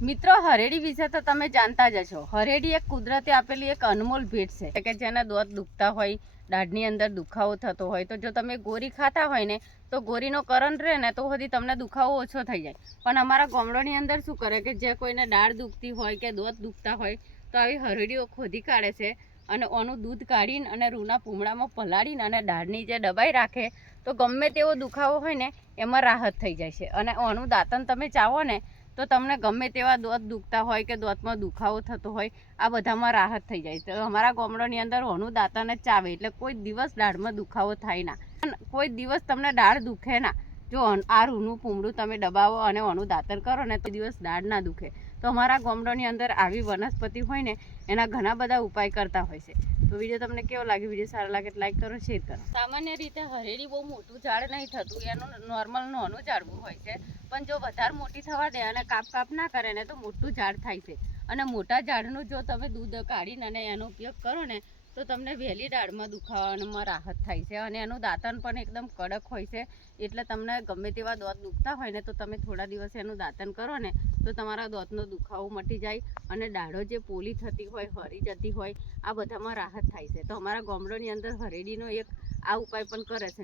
મિત્રો, હરેડી વિશે તો તમે જાણતા જ હશો. હરેડી એક કુદરતે આપેલી એક અનમોલ ભેટ છે કે જેના દોત દુખતા હોય, દાઢની અંદર દુખાવો થતો હોય, તો જો તમે ગોરી ખાતા હોય ને તો ગોરીનો કરંટ રહે ને તો સુધી તમને દુખાવો ઓછો થઈ જાય. પણ અમારા ગામડાની અંદર શું કરે કે જે કોઈને દાઢ દુખતી હોય કે દોત દુખતા હોય તો આવી હરેડીઓ ખોદી કાઢે છે અને ઓનું દૂધ કાઢીને અને રૂના પૂમડામાં પલાળીને અને દાઢની જે દબાઈ રાખે તો ગમે તેવો દુખાવો હોય ને એમાં રાહત થઈ જાય છે. અને ઓનું દાંતણ તમે ચાવો ને તો તમને ગમે તેવા દોત દુખતા હોય કે દોતમાં દુખાવો થતો હોય આ બધામાં રાહત થઈ જાય. તો અમારા ગામડાની અંદર ઓનું દાંતણ જ ચાવે એટલે કોઈ દિવસ દાઢમાં દુખાવો થાય ના, કોઈ દિવસ તમને દાઢ દુખે ના. જો આ રૂનું પૂમડું તમે દબાવો અને ઓનું દાંતણ કરો ને તો દિવસ દાઢ ના દુખે. તો અમારા ગામડાની અંદર આવી વનસ્પતિ હોય ને એના ઘણા બધા ઉપાય કરતા હોય છે. તો વિડીયો તમને કેવો લાગે? વિડીયો સારો લાગે તો લાઈક કરો, શેર કરો. સામાન્ય રીતે હરેડી બહુ મોટું ઝાડ નહીં થતું, એનું નોર્મલ નાનું ઝાડવું હોય છે. પણ જો વધારે મોટી થવા દે અને કાપ ના કરે ને તો મોટું ઝાડ થાય છે. અને મોટા ઝાડનું જો તમે દૂધ કાઢીને અને એનો ઉપયોગ કરો ને તો તમને વહેલી દાઢમાં દુખાવામાં રાહત થાય છે. અને એનું દાંતણ પણ એકદમ કડક હોય છે, એટલે તમને ગમે તેવા દોત દુખતા હોય ને તો તમે થોડા દિવસ એનું દાંતણ કરો ને તો તમારા દોતનો દુખાવો મટી જાય અને દાઢો જે પોલી થતી હોય, હરી જતી હોય, આ બધામાં રાહત થાય છે. તો અમારા ગામડાની અંદર હરેડીનો એક આ ઉપાય પણ કરે છે.